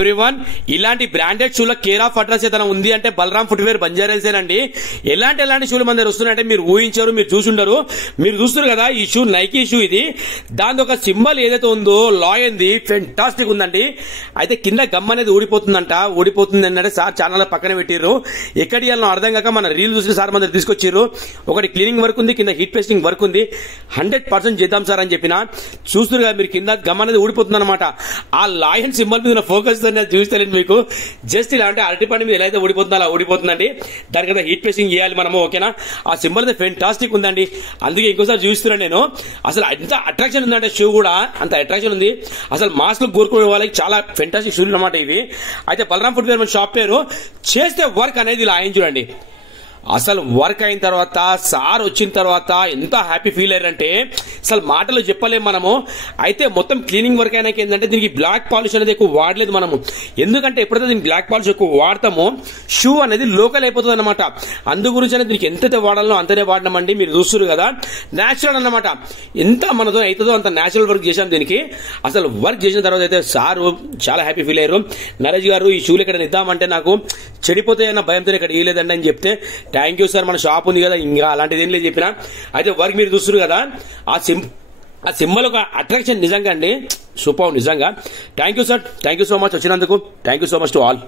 Everyone, ఇలాంటి branded షూల care of address ఏదైనా ఉంది అంటే బలరాం ఫుట్వేర్ బంజారాల్సేనండి. ఎలాంటి షూలు మన దగ్గర వస్తున్నాయంటే మీరు ఊహించారు, మీరు చూసుంటారు. మీరు చూస్తున్నారు కదా, ఈ షూ నైకీ షూ. ఇది దాని ఒక సింబల్ ఏదైతే ఉందో లాయన్ది ఫెంటాస్టిక్ ఉందండి. అయితే కింద గమ్ అనేది ఊడిపోతుంది అంటే సార్ ఛానల్ పక్కన పెట్టిర్రు. ఎక్కడి వెళ్ళినా అర్థం కాక మన రీల్ చూసి సార్ మన దగ్గర తీసుకొచ్చిర్రు. ఒకటి క్లీనింగ్ వర్క్ ఉంది, కింద హీట్ పేస్టింగ్ వర్క్ ఉంది. 100% చేద్దాం సార్ అని చెప్పిన. చూస్తున్నారు కదా మీరు, కింద గమ్ అనేది ఊడిపోతుంది అనమాట. ఆ లాయన్ సింబల్ మీద ఫోకస్ చూస్తలేదు మీకు. జస్ట్ ఇలా అంటే అరటి పండు మీద ఎలా అయితే ఊడిపోతుందో అలా ఊడిపోతుందండి. దానికన్నా హీట్ పేస్టింగ్ చేయాలి మనము, ఓకేనా. ఆ సింబల్ అయితే ఫెంటాస్టిక్ ఉందండి. అందుకే ఇంకోసారి చూస్తున్నాను నేను. అసలు ఎంత అట్రాక్షన్ ఉందంటే షూ కూడా అంత అట్రాక్షన్ ఉంది. అసలు మాస్క్ కోరుకునే వాళ్ళకి చాలా ఫెంటాస్టిక్ షూలు అన్నమాట ఇవి. అయితే బలరాం ఫుట్వేర్ మన షాప్ పేరు. చేస్తే వర్క్ అనేది ఇలా ఆయన చూడండి. అసలు వర్క్ అయిన తర్వాత సార్ వచ్చిన తర్వాత ఎంత హ్యాపీ ఫీల్ అయ్యారంటే అసలు మాటలు చెప్పలేము మనము. అయితే మొత్తం క్లీనింగ్ వర్క్ అయినాక ఏంటంటే దీనికి బ్లాక్ పాలిష్ అనేది ఎక్కువ వాడలేదు మనము. ఎందుకంటే ఎప్పుడైతే దీనికి బ్లాక్ పాలిష్ ఎక్కువ వాడతామో షూ అనేది లోకల్ అయిపోతుంది అనమాట. అందు గురించి అనేది దీనికి ఎంతైతే వాడాలో అంతనే వాడినామండి. మీరు చూస్తున్నారు కదా, న్యాచురల్ అన్నమాట. ఎంత మనతో అవుతుందో అంత న్యాచురల్ వర్క్ చేశాం దీనికి. అసలు వర్క్ చేసిన తర్వాత అయితే సార్ చాలా హ్యాపీ ఫీల్ అయ్యారు. నరేష్ గారు ఈ షూలు ఇక్కడ ఇద్దామంటే నాకు చెడిపోతాయన్న భయంతో ఇక్కడ ఇవ్వలేదండి అని చెప్తే, థ్యాంక్ యూ సార్, మన షాప్ ఉంది కదా ఇంకా అలాంటిది ఏం లేదు చెప్పిన. అయితే వర్క్ మీరు చూస్తున్నారు కదా, ఆ సింబల్ ఒక అట్రాక్షన్ నిజంగా అండి. సూపర్ నిజంగా. Thank you sir, thank you so much వచ్చినందుకు. Thank you so much to all.